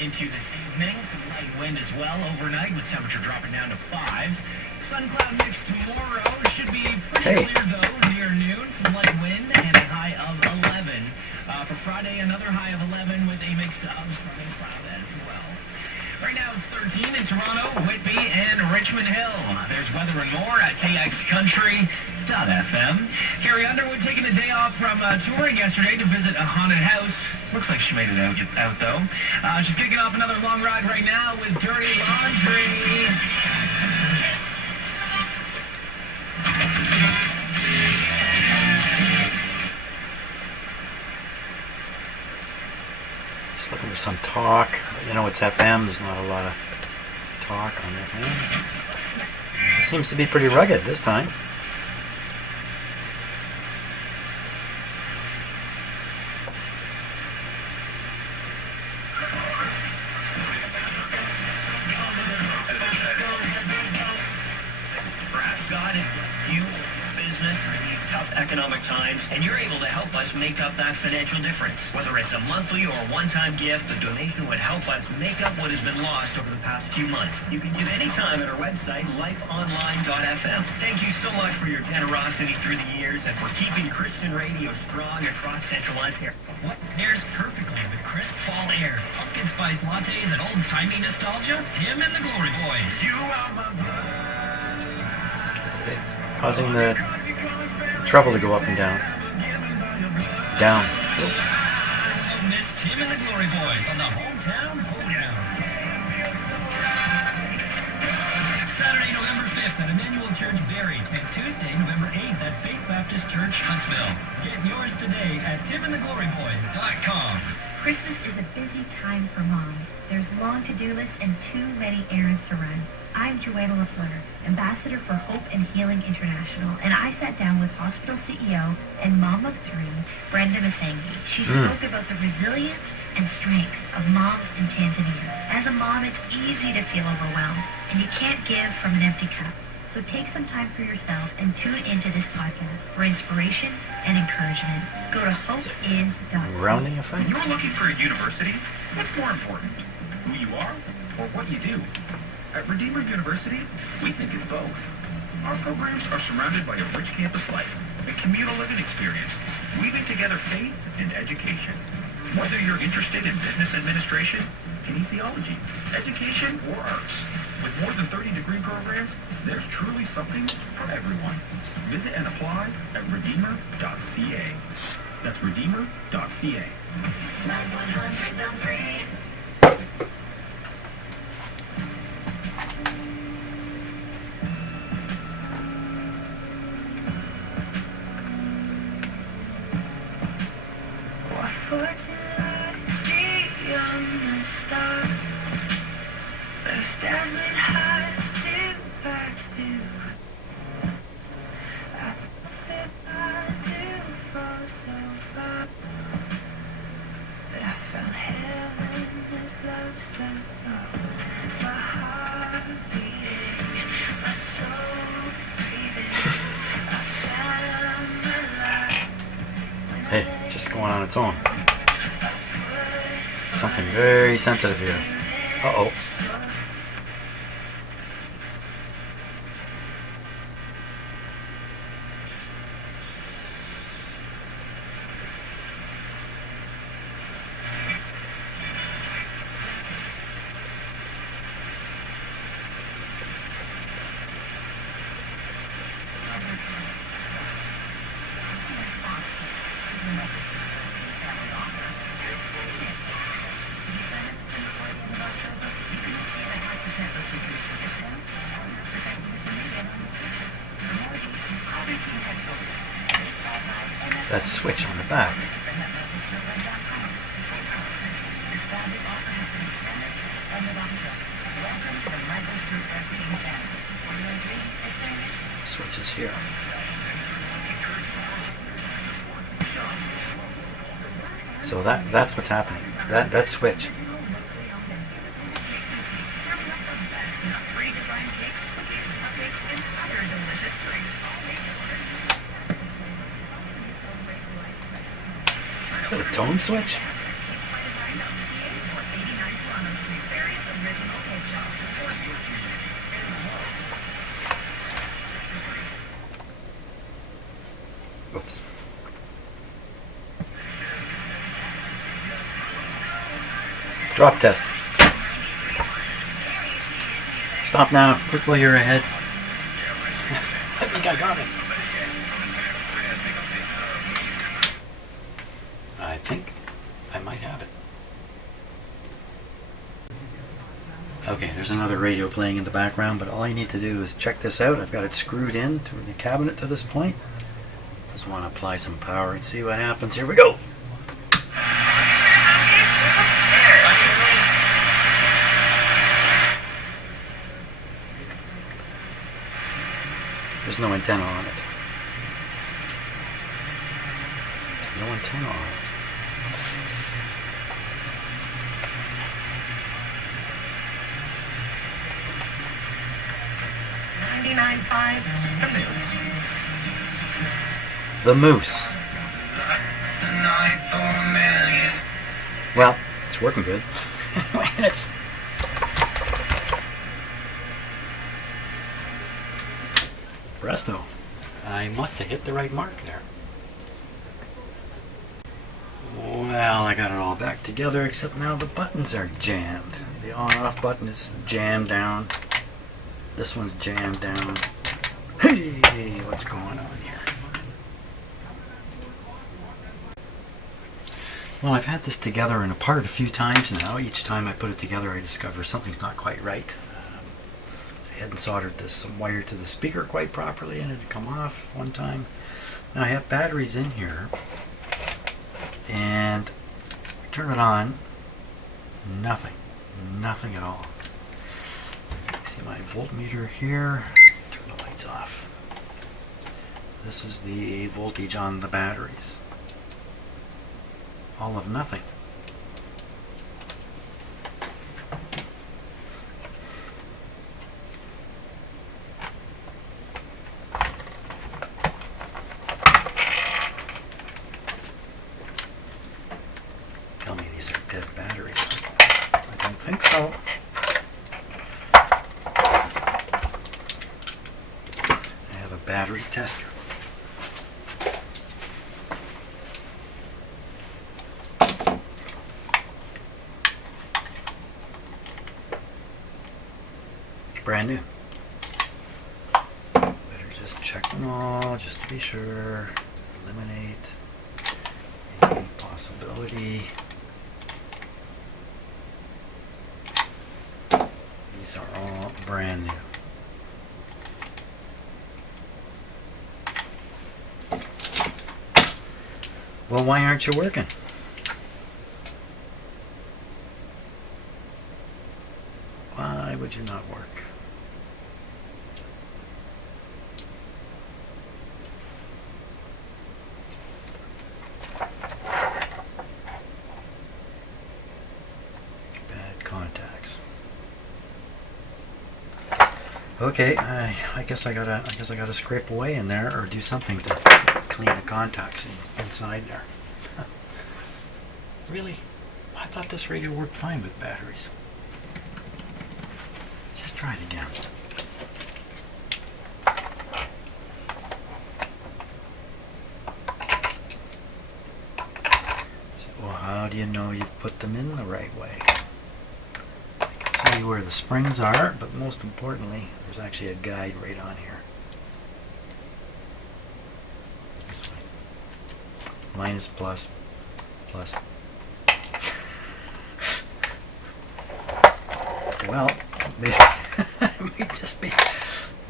Into this evening, some light wind as well overnight with temperature dropping down to 5. Sun cloud mix tomorrow should be pretty clear though near noon. Some light wind and a high of 11. For Friday, another high of 11 with a mix of sun and cloud as well. Right now it's 13 in Toronto, Whitby, and Richmond Hill. There's weather and more at KXCountry.fm. Carrie Underwood taking a day off from touring yesterday to visit a haunted house. Looks like she made it out though. She's kicking off another long ride right now with Dirty Laundry. Just looking for some talk. You know, it's FM. There's not a lot of talk on FM. It seems to be pretty rugged this time. Economic times, and you're able to help us make up that financial difference. Whether it's a monthly or one-time gift, the donation would help us make up what has been lost over the past few months. You can give anytime at our website, lifeonline.fm. Thank you so much for your generosity through the years and for keeping Christian radio strong across Central Ontario. What pairs perfectly with crisp fall air, pumpkin spice lattes, and old-timey nostalgia? Tim and the Glory Boys. You are my blood. It's causing the trouble to go up and down. Down. Don't miss Tim and the Glory Boys on the Hometown Hoedown. Saturday, November 5th at Emmanuel Church, Barrie, and Tuesday, November 8th at Faith Baptist Church, Huntsville. Get yours today at timandthegloryboys.com. Christmas is a busy time for moms. There's long to-do lists and too many errands to run. I'm Joanna LaFleur, Ambassador for Hope and Healing International, and I sat down with hospital CEO and mom of 3, Brenda Masangi. She spoke about the resilience and strength of moms in Tanzania. As a mom, it's easy to feel overwhelmed, and you can't give from an empty cup. So take some time for yourself and tune into this podcast for inspiration and encouragement. Go to hopein.com. Rounding effect? When you're looking for a university, what's more important? Who you are or what you do? At Redeemer University, we think it's both. Our programs are surrounded by a rich campus life, a communal living experience, weaving together faith and education. Whether you're interested in business administration, kinesiology, education, or arts, with more than 30 degree programs, there's truly something for everyone. Visit and apply at redeemer.ca. That's redeemer.ca. Live 100.3. dazzling heights to pass through. I said I do fall so far, but I found heaven as love stepped up. My heart beating, my soul breathing. I found my life. Hey, just going on its own. Something very sensitive here. Uh-oh. That switch on the back. Switch is here. So that's what's happening. That switch. Is that a tone switch? Oops. Drop test. Stop now. Quick while you're ahead. I think I got it. I think I might have it. Okay, there's another radio playing in the background, but all I need to do is check this out. I've got it screwed in to the cabinet to this point. Just want to apply some power and see what happens. Here we go. There's no antenna on it. There's no antenna on it. The Moose. Well, it's working good. And it's presto. I must have hit the right mark there. Well, I got it all back together, except now the buttons are jammed. The on-off button is jammed down. This one's jammed down. Hey, what's going on here? Well, I've had this together and apart a few times now. Each time I put it together, I discover something's not quite right. I hadn't soldered this wire to the speaker quite properly, and it had come off one time. Now I have batteries in here, and I turn it on. Nothing at all. You see my voltmeter here. Turn the lights off. This is the voltage on the batteries. All of nothing. Tell me these are dead batteries. I don't think so. I have a battery tester. Brand new. Better just check them all just to be sure. Eliminate any possibility. These are all brand new. Well, why aren't you working? Why would would you not work? Bad contacts. Okay, I guess I gotta scrape away in there or do something to clean the contacts inside there. Really? I thought this radio worked fine with batteries. Just try it again. So, well, how do you know you've put them in the right way? I can see where the springs are, but most importantly, there's actually a guide right on here. This way. Minus, plus, plus. Well, maybe,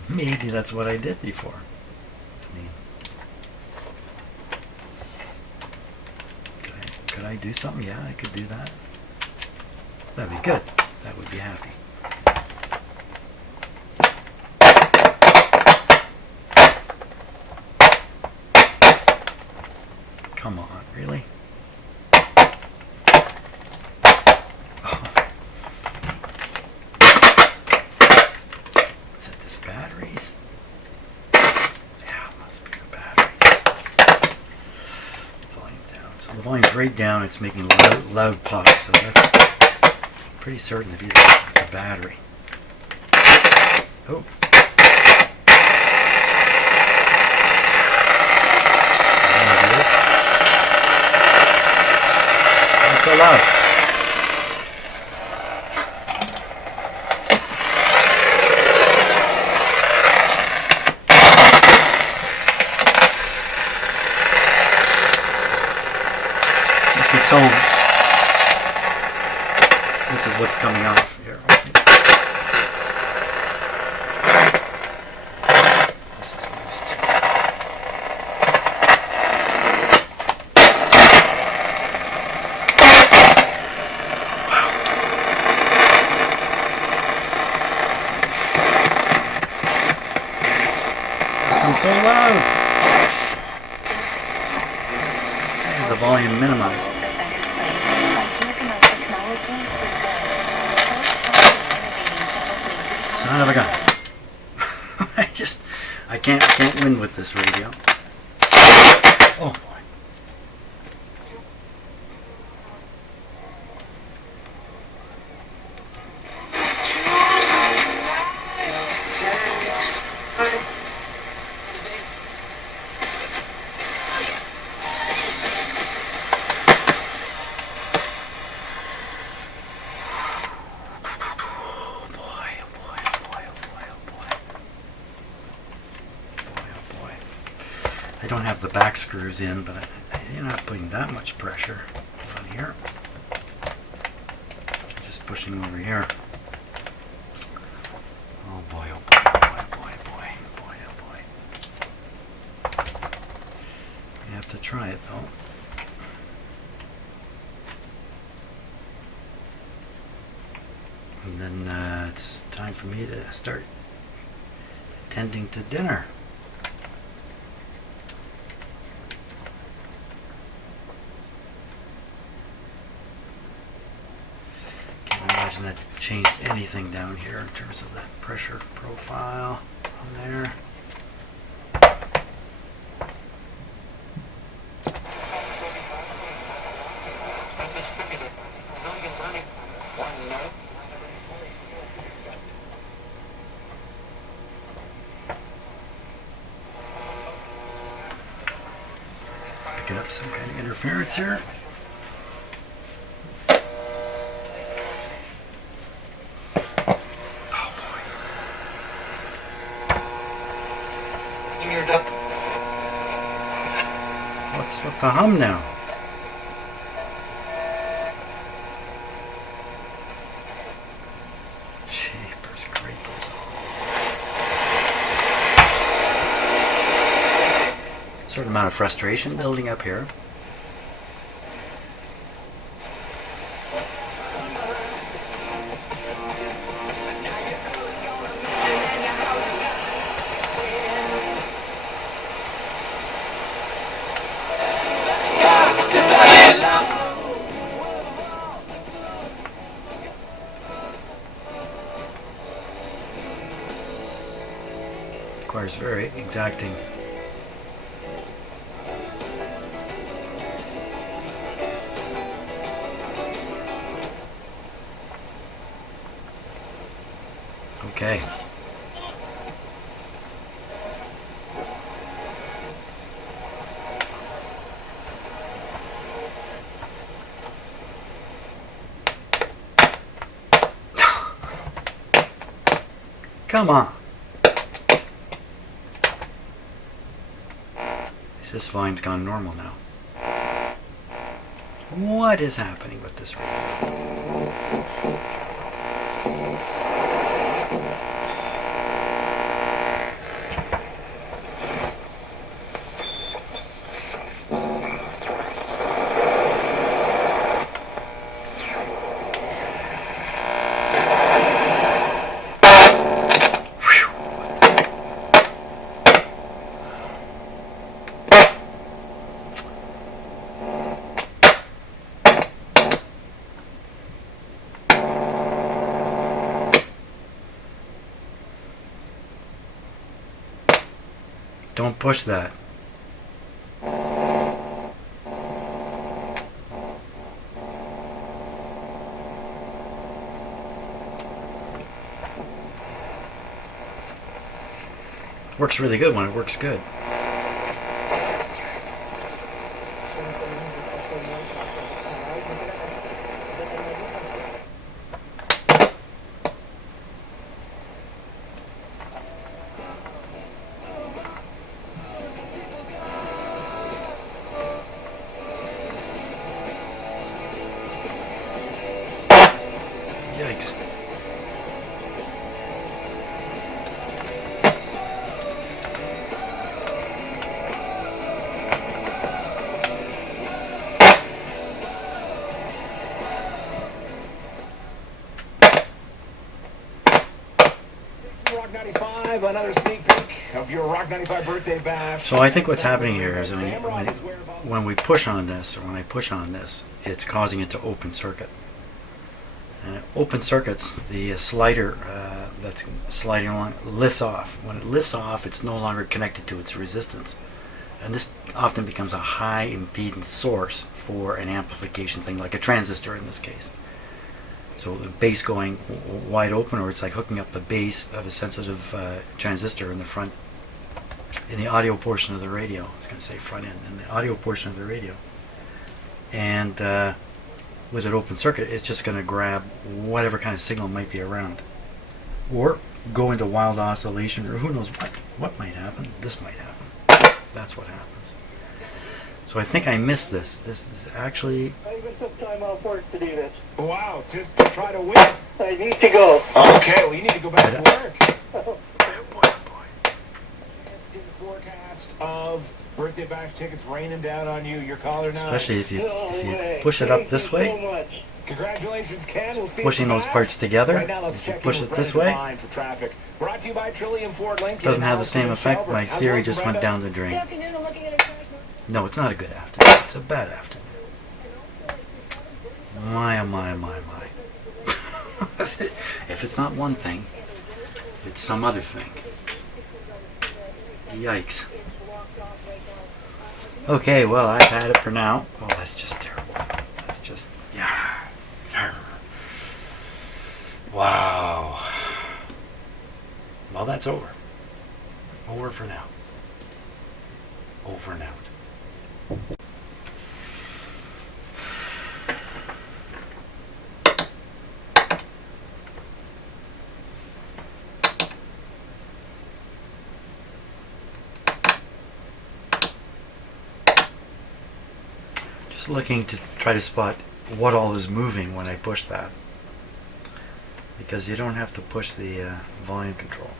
maybe that's what I did before. I mean, could I do something? Yeah, I could do that. That'd be good. That would be happy. Come on, really? Batteries. Yeah, it must be the batteries. Volume down. So the volume's right down. It's making loud pops. So that's pretty certain to be the battery. Oh. There it is. It's so loud. Told this is what's coming off here. This is loose too. Wow. I'm so loud. The volume minimized. Son of a gun. I can't win with this radio. Oh boy. I don't have the back screws in, but you're not putting that much pressure on here. Just pushing over here. Oh boy, oh boy, oh boy, boy, boy, boy, oh boy. You have to try it though. And then it's time for me to start tending to dinner. That changed anything down here in terms of the pressure profile on there. Picking up some kind of interference here. What's with the hum now? Jeepers creepers. Certain amount of frustration building up here. is very exacting. Okay. Come on. This volume's gone normal now. What is happening with this radio? Don't push that. Works really good when it works good. Yikes. Rock 95, another sneak peek of your Rock 95 birthday bash. So I think what's happening here is when we push on this, or when I push on this, it's causing it to open circuit. And it open circuits, the slider that's sliding along lifts off. When it lifts off, it's no longer connected to its resistance. And this often becomes a high impedance source for an amplification thing, like a transistor in this case. So the base going wide open, or it's like hooking up the base of a sensitive transistor in the front, in the audio portion of the radio. I was going to say front end, in the audio portion of the radio. And with an open circuit, it's just going to grab whatever kind of signal might be around, or go into wild oscillation, or who knows what might happen. This might happen. That's what happens. So I think I missed this. This is actually... I even took time off work to do this. Wow, just to try to win. I need to go. Okay, well, you need to go back to work. See the forecast of birthday bash tickets raining down on you. Your caller now. Especially if you push it up this way. So much. Congratulations, Ken. We'll see Pushing you those back. parts together. Right now, let's If you check push in it with this Brendan way, Line for traffic. Brought to you by Trillium and Ford Lincoln. doesn't have the Allison same and effect. Shelburne. My How's theory work, just went Brenda? down the Good drain. afternoon. I'm looking at a crash. No, it's not a good afternoon. It's a bad afternoon. My, oh my, my, my. If it's not one thing, it's some other thing. Yikes. Okay, well, I've had it for now. Oh, that's just terrible. That's just, yeah. Wow. Well, that's over. Over for now. Over and out. Just looking to try to spot what all is moving when I push that, because you don't have to push the volume control.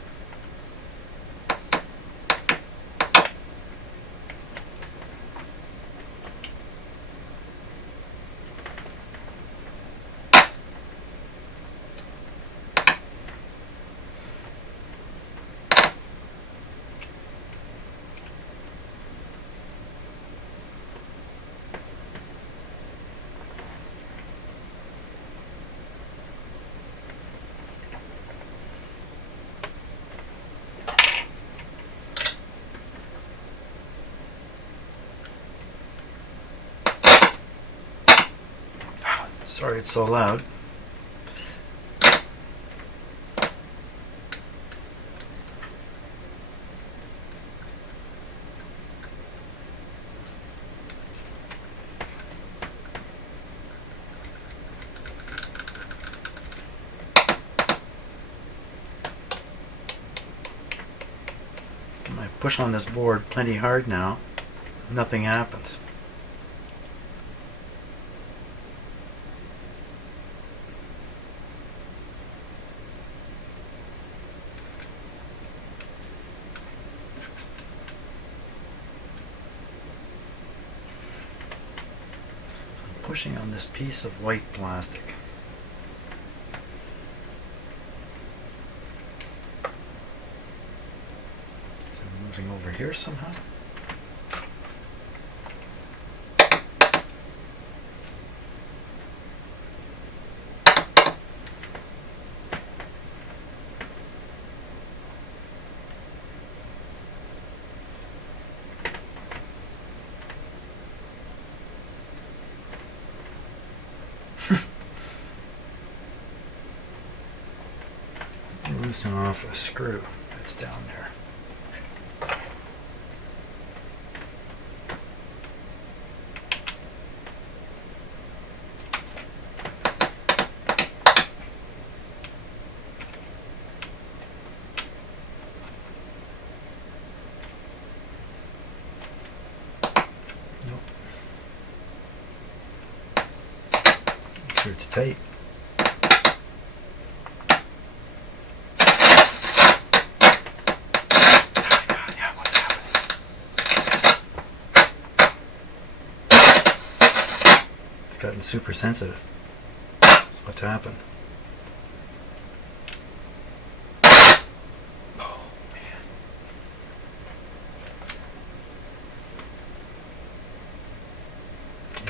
Sorry it's so loud. I push on this board plenty hard now, nothing happens. Pushing on this piece of white plastic. So moving over here somehow. Loosen off a screw that's down there. Nope. Make sure it's tight. Gotten super sensitive. That's what's happened. Oh man.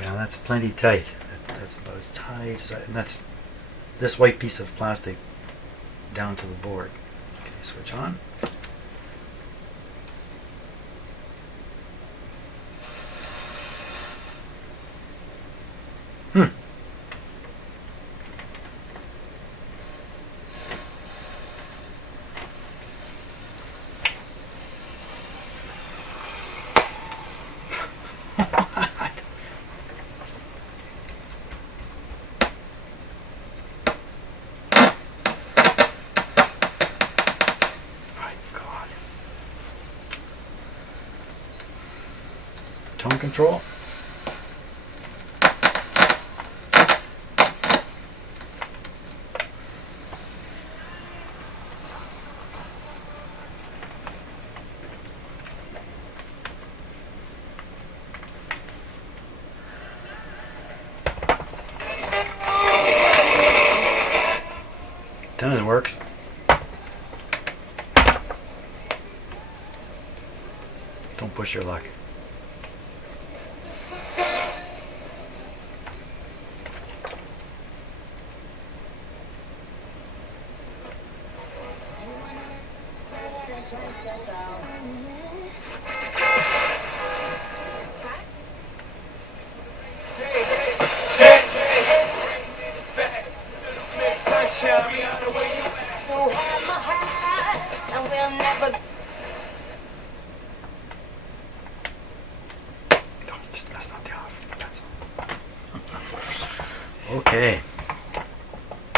Yeah, that's plenty tight. That's about as tight as and that's this white piece of plastic down to the board. Okay, switch on. Tone control. Then it works. Don't push your luck. Okay,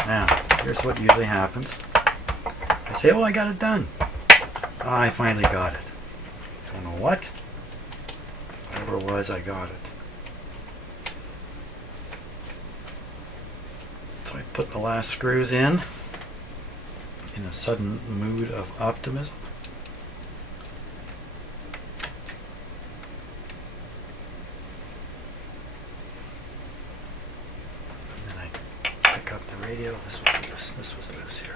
now here's what usually happens. I say, oh, I got it done. Oh, I finally got it. Don't know what. Whatever it was, I got it. So I put the last screws in a sudden mood of optimism. Radio. This was loose here.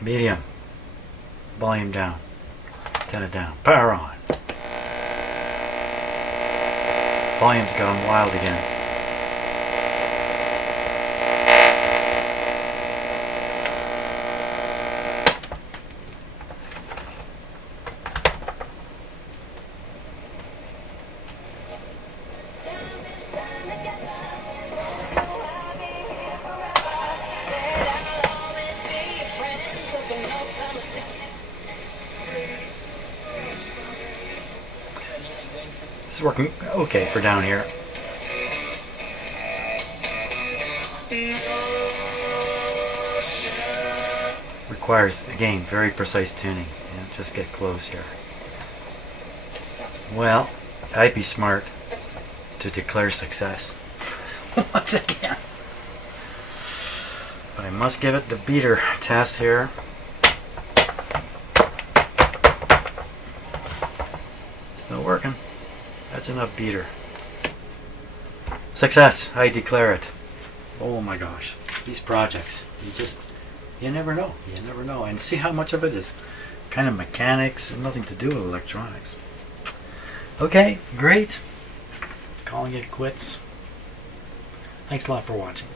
Medium. Volume down. antenna down. Power on. Volume's gone wild again. This is working okay for down here. Requires, again, very precise tuning. Just get close here. Well, I'd be smart to declare success once again. But I must give it the beater test here. Still working. That's enough beater. Success, I declare it. Oh my gosh, these projects, you never know. You never know. And see how much of it is kind of mechanics and nothing to do with electronics. Okay, great. Calling it quits. Thanks a lot for watching.